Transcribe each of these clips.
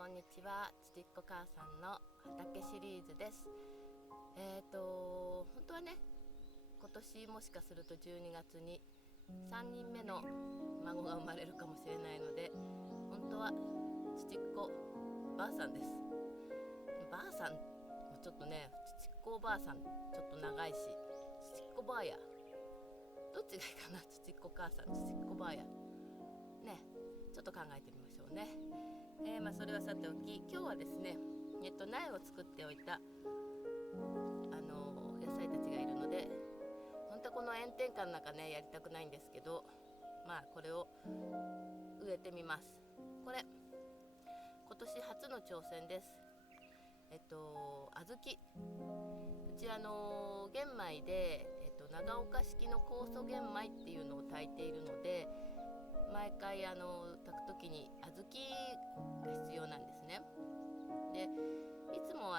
こんにちは。ちちっこ母さんの畑シリーズです。本当はね、今年もしかすると12月に3人目の孫が生まれるかもしれないので、本当はちちっこばあさんです。ばあさんもちょっとね、ちちっこおばあさんちょっと長いし、ちちっこばあやどっちがいいかな。ちちっこ母さん、ちちっこばあやね、ちょっと考えてみましょうね。それはさておき、今日はですね、苗を作っておいた野菜たちがいるので、本当はこの炎天下の中ねやりたくないんですけど、これを植えてみます。これ今年初の挑戦です。小豆、うち玄米で、長岡式の酵素玄米っていうのを炊いているので、毎回炊く時に小豆が必要なんですね。でいつも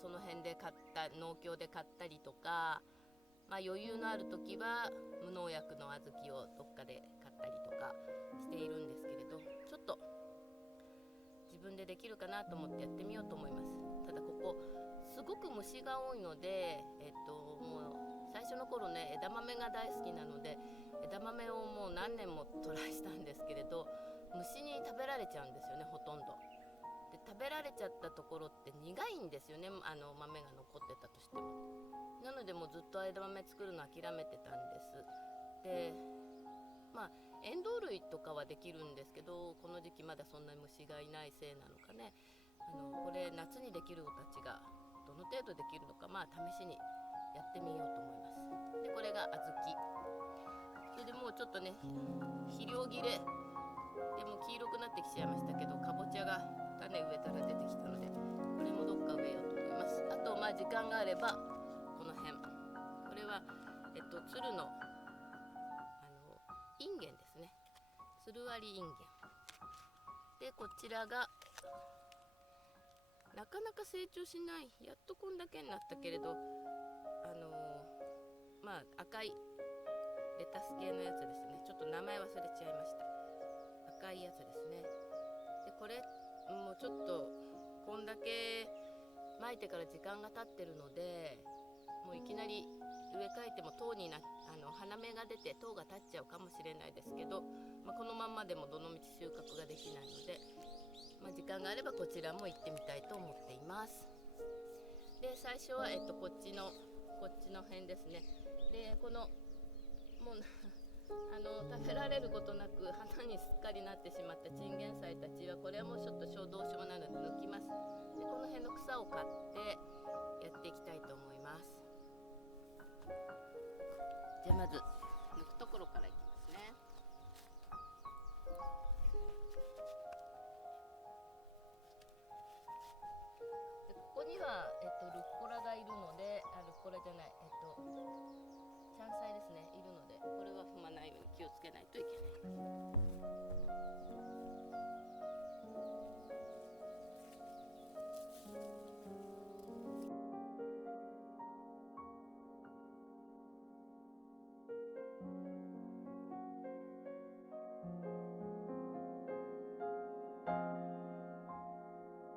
その辺で買った農協で買ったりとか、余裕のある時は無農薬の小豆をどっかで買ったりとかしているんですけれど、ちょっと自分でできるかなと思ってやってみようと思います。ただここすごく虫が多いので、もう最初の頃ね、枝豆が大好きなので枝豆をもう何年もトライしたんですけれど、虫に食べられちゃうんですよね、ほとんど。で食べられちゃったところって苦いんですよね、豆が残ってたとしても。なのでもうずっと枝豆作るの諦めてたんです。でエンドウ類とかはできるんですけど、この時期まだそんなに虫がいないせいなのかね、これ夏にできる子たちがどの程度できるのか、試しにやってみようと思います。でこれが小豆、それでもうちょっとね、肥料切れでも黄色くなってきちゃいましたけど、かぼちゃが種植えたら出てきたので、これもどっか植えようと思います。あと時間があればこの辺、これは鶴のインゲンですね。つるわりインゲンで、こちらがなかなか成長しない、やっとこんだけになったけれど、赤いレタス系のやつですね。ちょっと名前忘れちゃいました。赤いやつですね。でこれもうちょっとこんだけ撒いてから時間が経ってるので、もういきなり植え替えても糖に花芽が出て糖が立っちゃうかもしれないですけど、このまんまでもどのみち収穫ができないので、時間があればこちらも行ってみたいと思っています。で最初は、こっちの辺ですね。でこのもう食べられることなく花にすっかりなってしまったチンゲン菜たちは、これはもうちょっと小動症なので抜きます。でこの辺の草を刈ってやっていきたいと思います。じゃあまず抜くところからいきますね。でここには、ルッコラがいるので、ルッコラじゃない、チャンサイですね、いるので、これは踏まないように気をつけないといけない。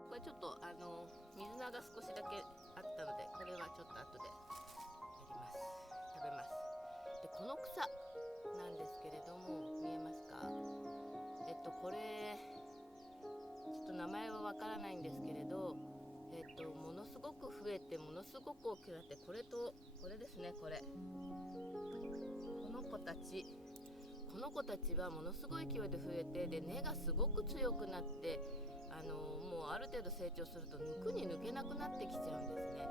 これちょっと水菜が少しだけあったので、これはちょっと後でやります。食べます。でこの草なんですけれども、見えますか？これちょっと名前はわからないんですけれど、ものすごく増えてものすごく大きくなって、これとこれですね。この子たちはものすごい勢いで増えて、で根がすごく強くなって、もうある程度成長すると抜くに抜けなくなってきちゃうんですね。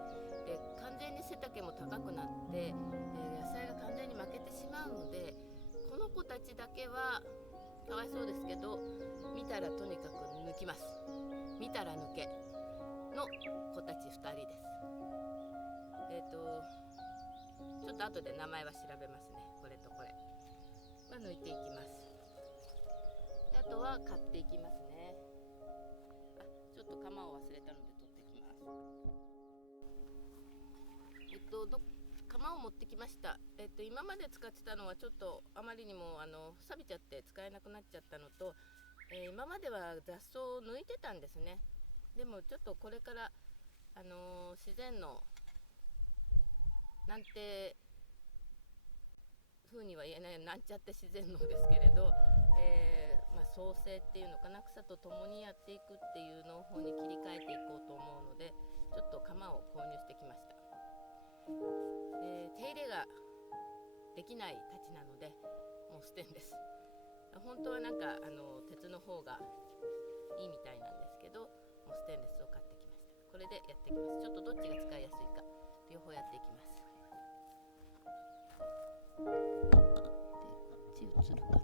で完全に背丈も高くなって、野菜が完全に負けてしまうので、この子たちだけはかわいそうですけど、見たらとにかく抜きます。見たら抜けの子たち2人です。ちょっと後で名前は調べますね。これとこれ、抜いていきます。であとは買っていきますね。ちょっと釜を忘れたので取ってきます。釜を持ってきました。今まで使ってたのはちょっとあまりにも錆びちゃって使えなくなっちゃったのと、今までは雑草を抜いてたんですね。でもちょっとこれから、自然のなんて風には言えない、なんちゃって自然のですけれど、創生っていうのかな、草と共にやっていくっていうの方に切り替えていこうと思うので、ちょっと鎌を購入してきました。手入れができないたちなので、もうステンレス、本当はなんか鉄の方がいいみたいなんですけど、もうステンレスを買ってきました。これでやっていきます。ちょっとどっちが使いやすいか両方やっていきます。で、こっち映るかな。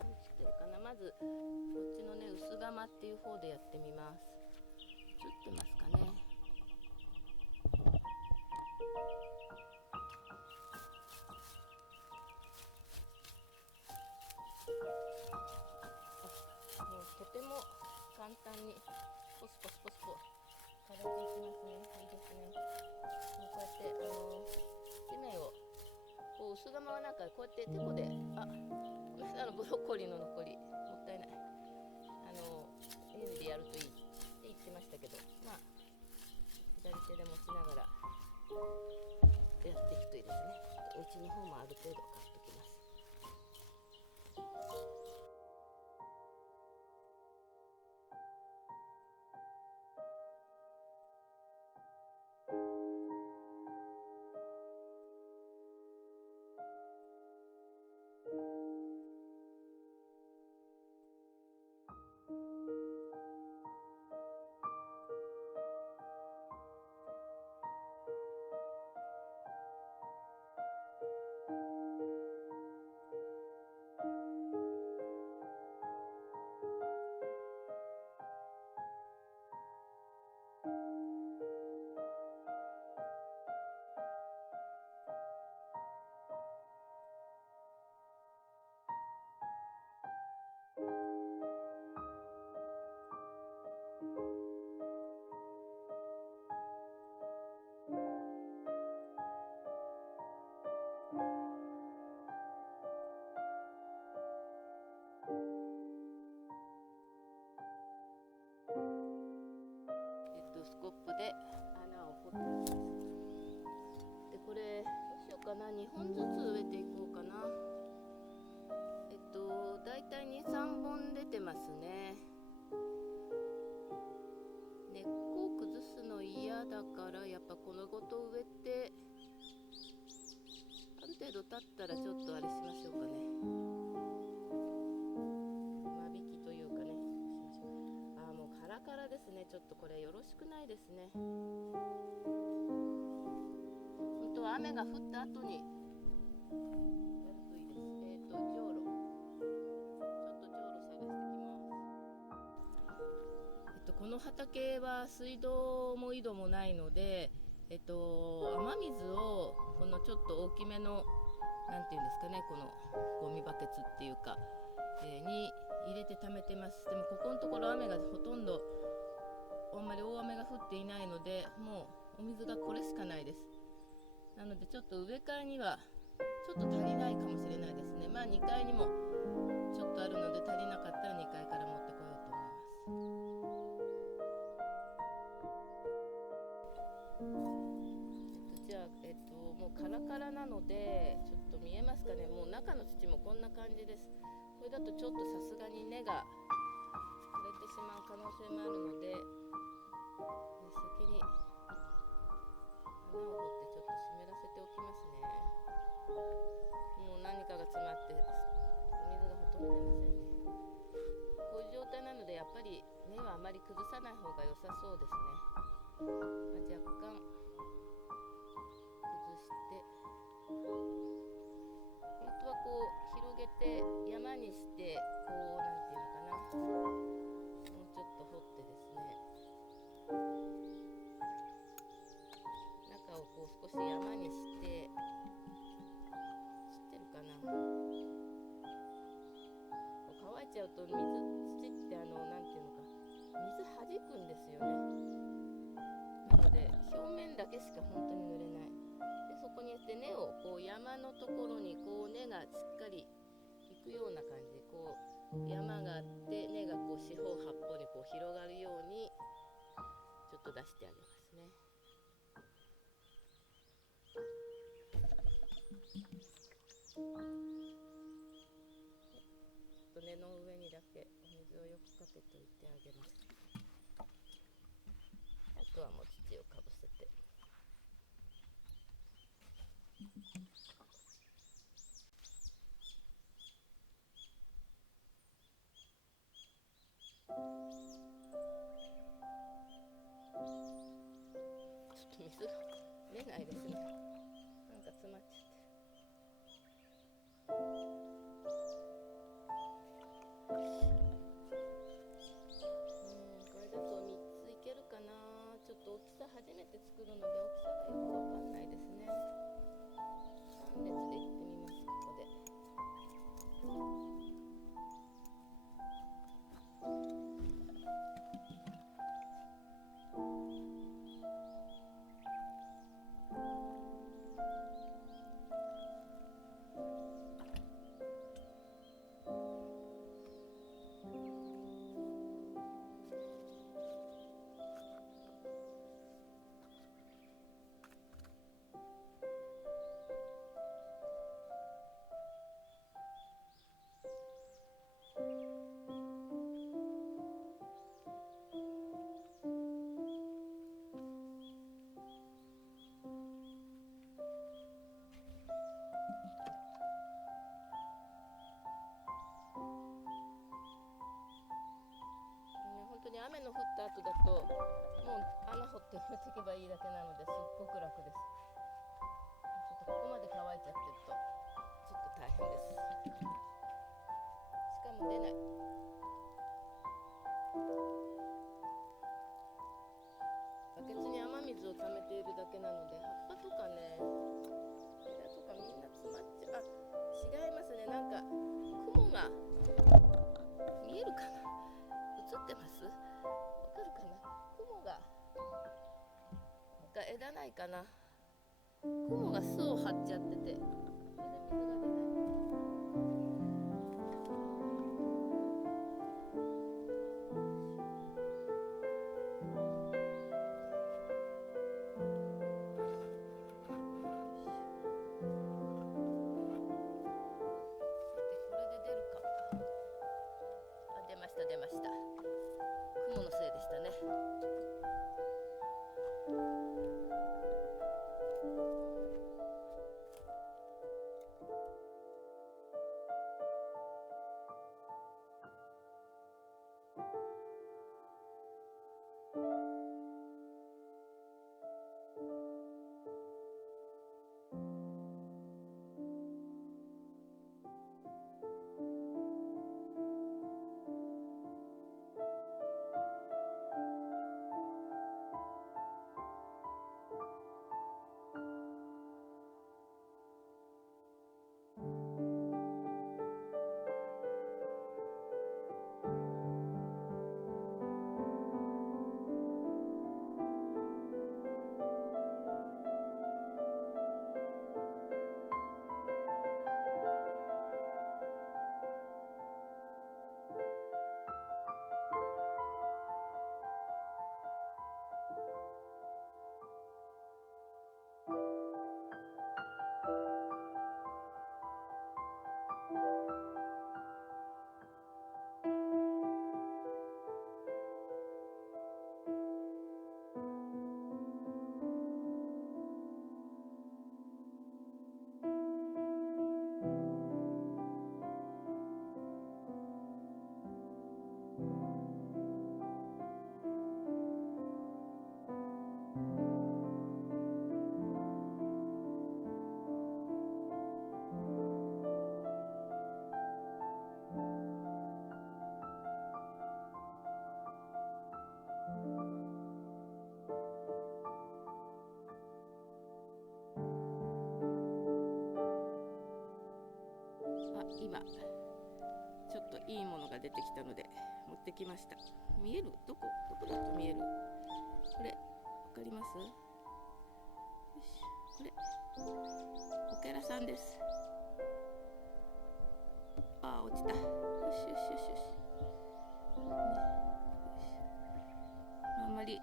映ってるかな。まずこっちのね、薄釜っていう方でやってみます。映ってますかね。とても簡単にポスポスポスポ枯れていきますね。いいですね。もうこうやって地面をこう、薄釜はなんかこうやってテコで、この間のブロッコリーの残りもったいない、レンジでやるといいって言ってましたけど、左手で持ちながらやっていくといいですね。うちの方もある程度買ってきます。スコップで穴を掘っていきます。で、これどうしようかな、2本ずつ植えていこうかな。だいたい 2,3 本出てますね。根っこを崩すの嫌だから、やっぱこのごと植えて、ある程度経ったらちょっとあれしましょうかね。間引きというかね、しましょう。もうカラカラですね。ちょっとこれよろしくないですね。本当は雨が降った後にやるといいです。じょうろ、ちょっとじょうろ探してきます。この畑は水道も井戸もないので、雨水をこのちょっと大きめの、なんていうんですかね、このゴミバケツっていうか、に入れて溜めてます。でもここのところ雨がほとんど、あんまり大雨が降っていないので、もうお水がこれしかないです。なのでちょっと植え替えにはちょっと足りないかもしれないですね。2階にもちょっとあるので、足りなかったら2階から持ってこようと思います。じゃあ、もうカラカラなので、ちょっと見えますかね。もう中の土もこんな感じです。これだとちょっとさすがに根が枯れてしまう可能性もあるので、先に穴を掘ってちょっと湿らせておきますね。もう何かが詰まってお水がほとんど出ませんね。こういう状態なので、やっぱり根はあまり崩さない方が良さそうですね。若干崩して、本当はこう広げて山にして、こうなんていうのかな、もうちょっと掘ってですね、中をこう少し山にして、知ってるかな、こう乾いちゃうと土ってなんていうのか、水弾くんですよね。なので表面だけしか本当に濡れない。で、そこにして根をこう山のところにこう根がしっかりいくような感じで、こう山があって根がこう四方八方にこう広がるようにちょっと出してあげますね。ちょっと根の上にだけお水をよくかけておいてあげます。あとはもう土をかぶせて。ちょっと水が出ないですね。なんか詰まっちゃってる。これだと3ついけるかな。ちょっと大きさ初めて作るので大きさがよくわかんないですね。3列でいってみます。ここで。雨の降った後だともう穴掘って埋めていけばいいだけなのですっごく楽です。ちょっとここまで乾いちゃってるとちょっと大変です。しかも出ない。バケツに雨水を溜めているだけなので葉っぱとかね枝とかみんな詰まっちゃう。違いますね。なんか雲が見えるかな。映ってます？わかるかな。雲がなんか枝ないかな。雲が巣を張っちゃってて、それで水が出ない。出ました。雲のせいでしたね。今ちょっといいものが出てきたので持ってきました。見える？どこだと見える？これわかります？よし、これオケラさんです。あー、落ちた。よしよしよしよし、ね、あんまり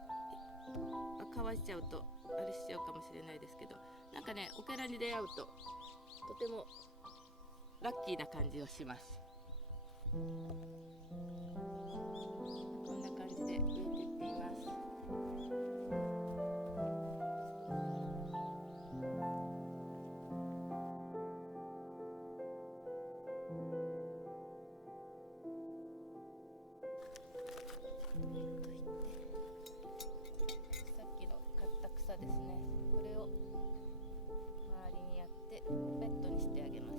乾いちゃうとあれしちゃうかもしれないですけど、なんかね、オケラに出会うととてもラッキーな感じがします。こんな感じで植えていっています。さっきの買った草ですね、これを周りにやってベッドにしてあげます。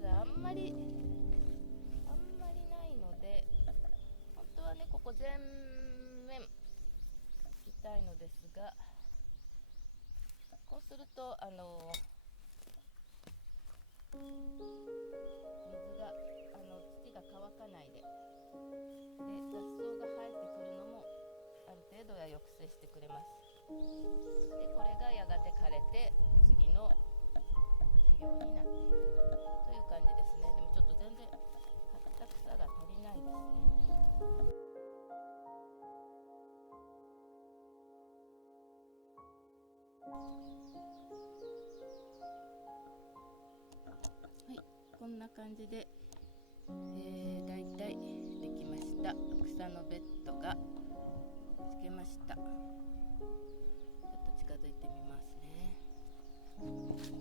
ただあんまりないので、本当はねここ全面痛いのですが、こうすると水が土が乾かないで、雑草が生えてくるのもある程度は抑制してくれます。でこれがやがて枯れて次の肥料になっていくという感じですね。でもちょっと全然刈った草が足りないですね。はい、こんな感じで、だいたいできました。草のベッドがつけました。ちょっと近づいてみますね。よし、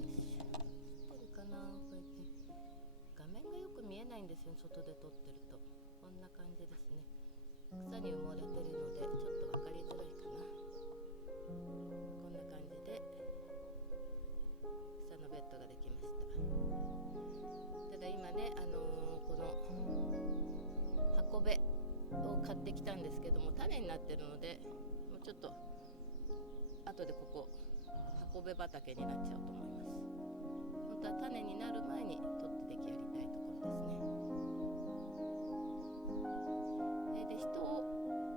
撮るかな。これね、画面がよく見えないんですよ、外で撮ってると。こんな感じですね。草に埋もれてるのでちょっと分かりづらいかな。こんな感じで草のベッドができました。ただ今ね、この箱べを買ってきたんですけども、種になってるので、もうちょっと後でここ箱べ畑になっちゃうと思います。本当は種になる前に取って出来やりたいところですね。で、1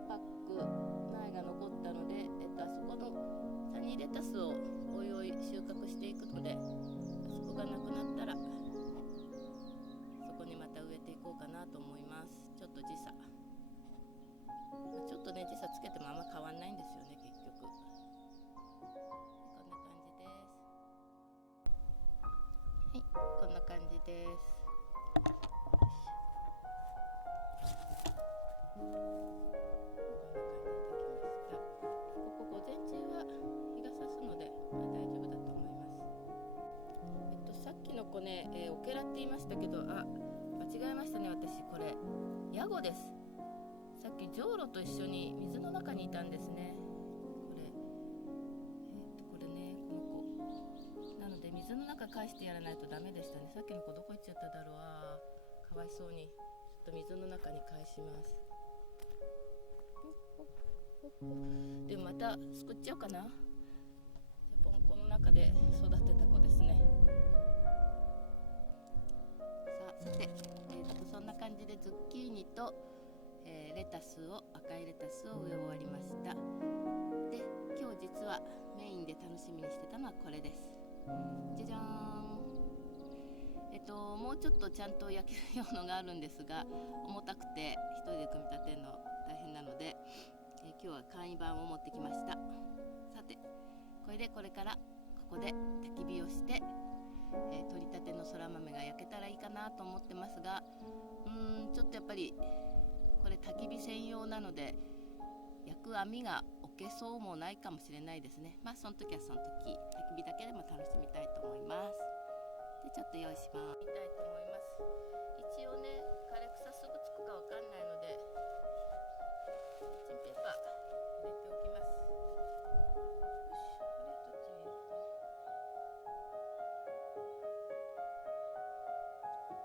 パック苗が残ったので、あそこのサニーレタスをおいおい収穫していくので、あそこがなくなったらそこにまた植えていこうかなと思います。ちょっと時差、ちょっとね時差つけてもあんま変わんないんですよね、結局。こんな感じです。はい、こんな感じです。こんな感じでできました。ここ午前中は日が差すので、大丈夫だと思います。さっきの子ね、オケラって言いましたけど、間違えましたね。私これヤゴです。さっきジョウロと一緒に水の中にいたんですね。これね、この子なので水の中返してやらないとダメでしたね。さっきの子どこ行っちゃっただろう。かわいそうに。ちょっと水の中に返します。でもまた救っちゃおうかな。じゃあこの中で育てた子ですね。さて、そんな感じでズッキーニと、レタスを赤いレタスを植え終わりました。で、今日実はメインで楽しみにしてたのはこれです。じゃじゃーん。もうちょっとちゃんと焼けるようのがあるんですが、重たくて一人で組み立てるの大変なので、今日は簡易版を持ってきました。さて、これからここで焚き火をして、取りたてのそら豆が焼けたらいいかなと思ってますが、ちょっとやっぱりこれ焚き火専用なので焼く網が置けそうもないかもしれないですね。まあその時はその時、焚き火だけでも楽しみたいと思います。で、ちょっと用意します。見たいと思います。一応ね、枯れ草すぐつくかわかんないのでキッチンペーパー入れておきます。よし、あれどっちに入れるかな。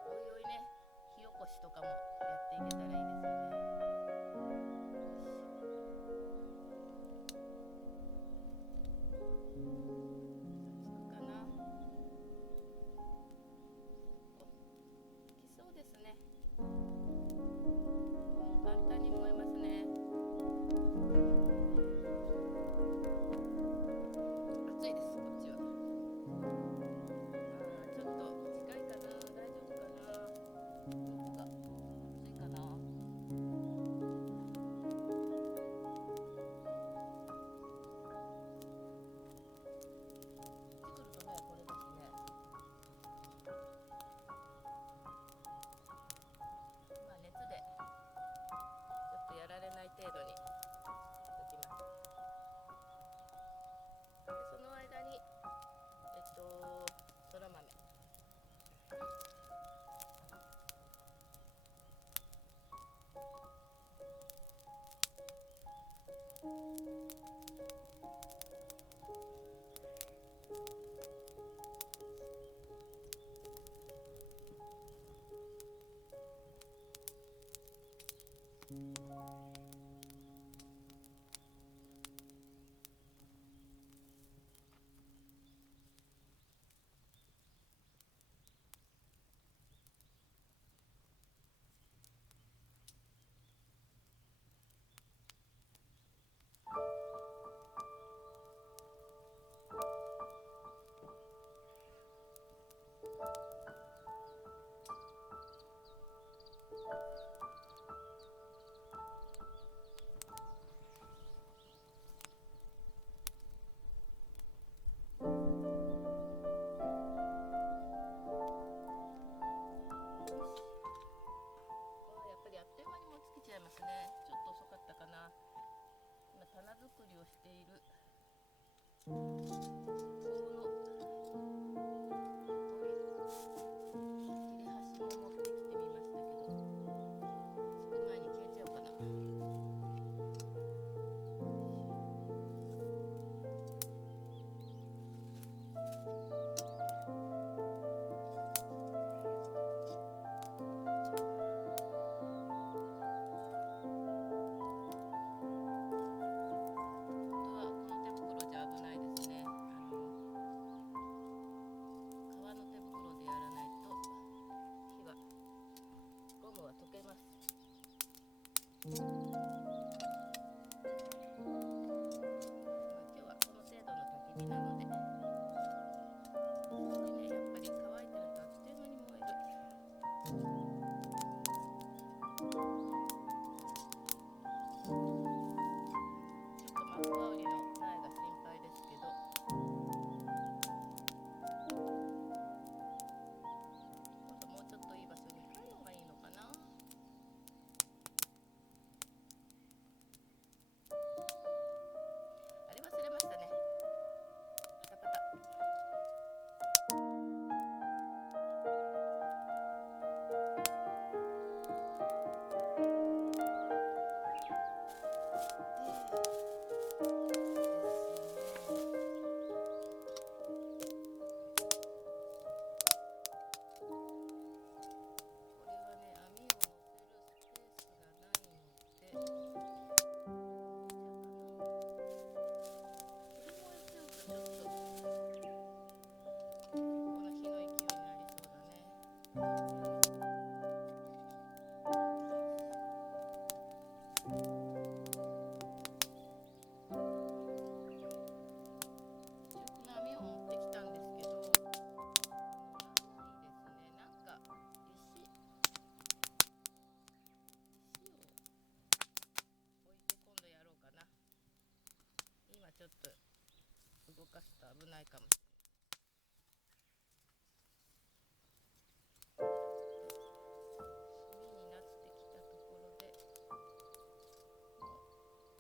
おいおいね、火起こしとかもやっていけたらいいですよね。簡単に燃えますね。作りをしているこの切れ端も持ってきてみましたけど、つく前に消えちゃうかな。今日はこの程度の焚き火なので、すごいね、やっぱり乾いてるとあっという間に燃える。ちょっと松香りの苗が心配ですけど、今度もうちょっといい場所に帰るのがいいのかな。忘れましたね。パタパタ。ちょっと動かすと危ないかもしれない。炭になってきたところでもう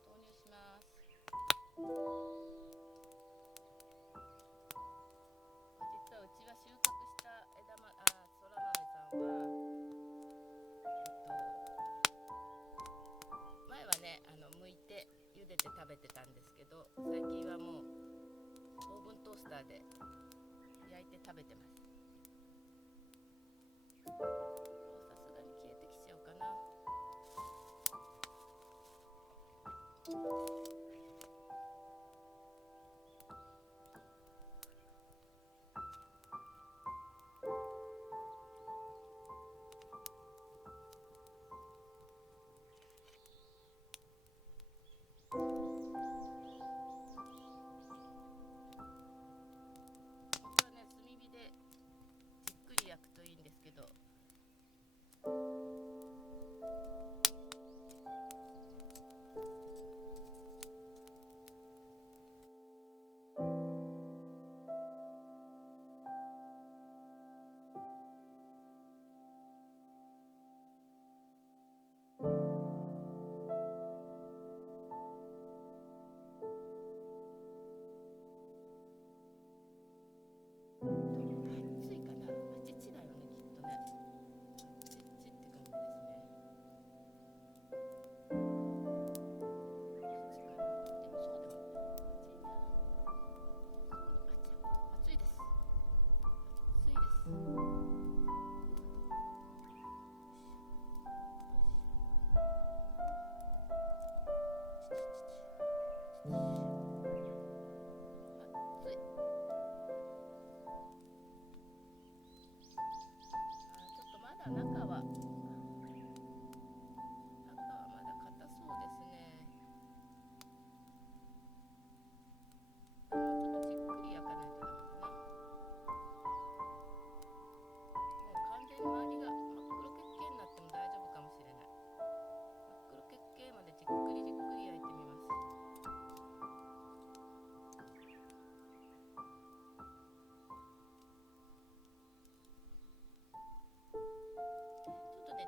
投入します。実はうちが収穫したそら豆さんは、前はね剥いて茹でて食べてたんですけど、最近はもうオーブントースターで焼いて食べてます。さすがに消えてきちゃうかな。焼くといいんですけど、暑いかな、8時だよねきっとね。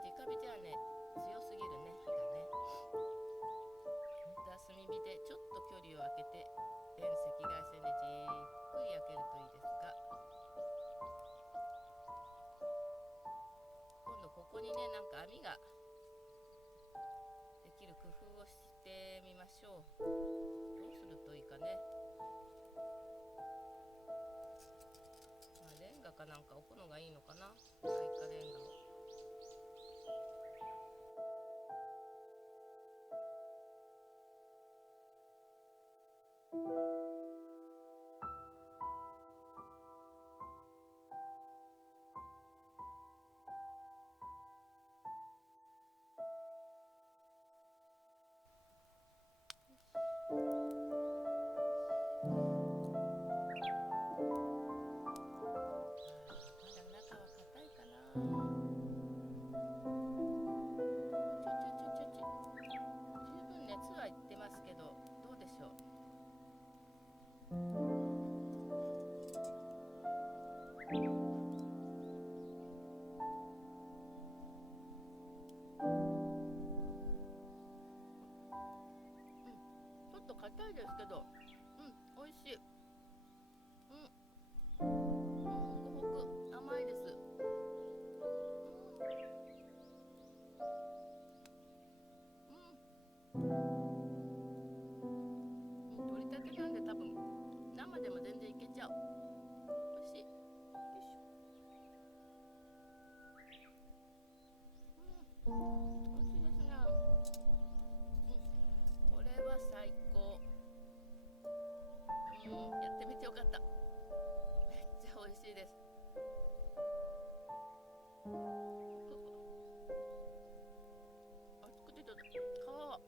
直火じゃね強すぎるね、火がね。本当は炭火でちょっと距離を空けて遠赤外線でじっくり焼けるといいですが、今度ここにねなんか網ができる工夫をしてみましょう。どうするといいかね。レンガかなんか置くのがいいのかな、耐火レンガを。硬いですけど、美味しい。ごく甘いです。取りたてなんで多分生でも全然いけちゃう。美味しい。よいしょ。美味しいですね。これは最高。やってみてよかった。めっちゃ美味しいです。熱くてちょっと皮は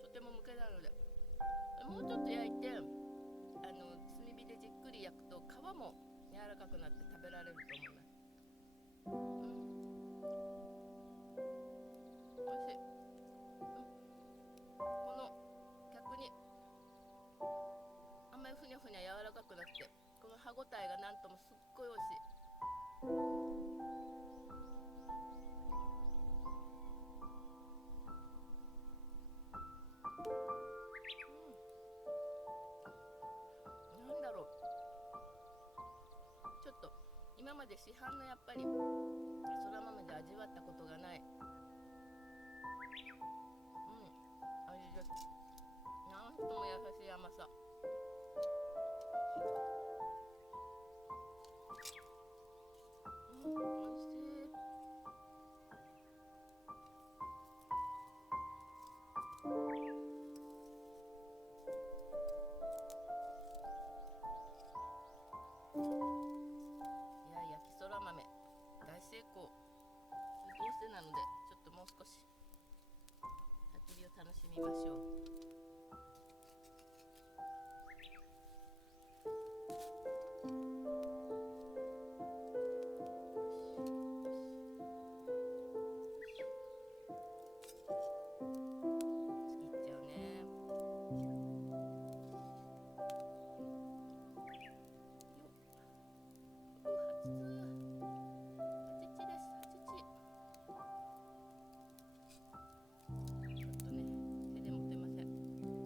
とてもむけないので、もうちょっと焼いて炭火でじっくり焼くと皮も柔らかくなって食べられると思います。美味しい。この逆にあんまりふにゃふにゃ柔らかくなくて、この歯ごたえがなんともすっごい美味しい。なんだろう、ちょっと今まで市販のやっぱりそら豆で味わったことがない味です。なんとも優しい甘さ。美味しい。いや、焼きそら豆大成功。どうしてなのでちょっともう少し焚き火を楽しみましょう。ちょっとね手で持てません。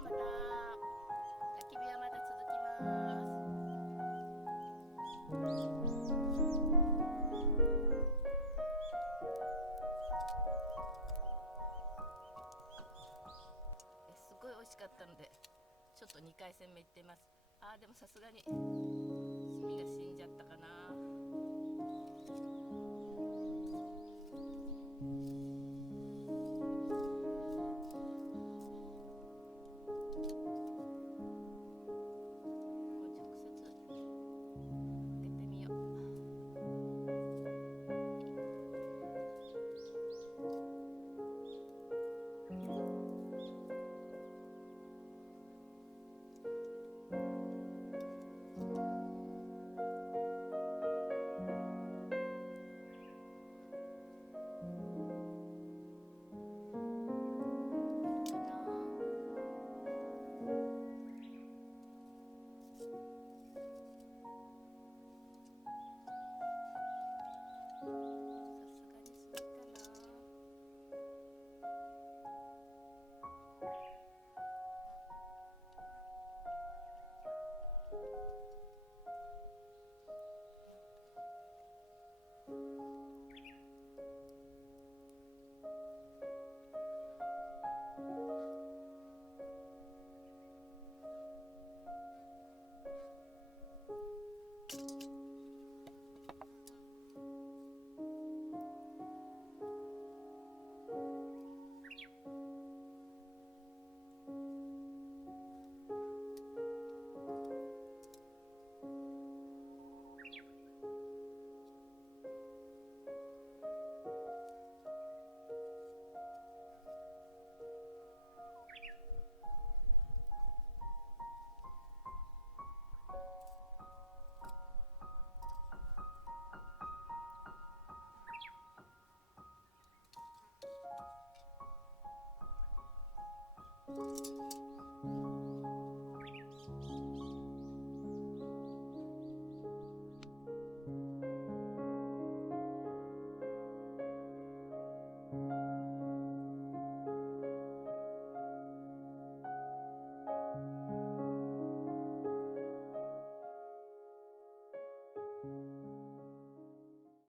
はまた、焚き火はまだ続きます。すごい美味しかったので、ちょっと2回戦目いってます。でもさすがに炭が死んじゃったかな。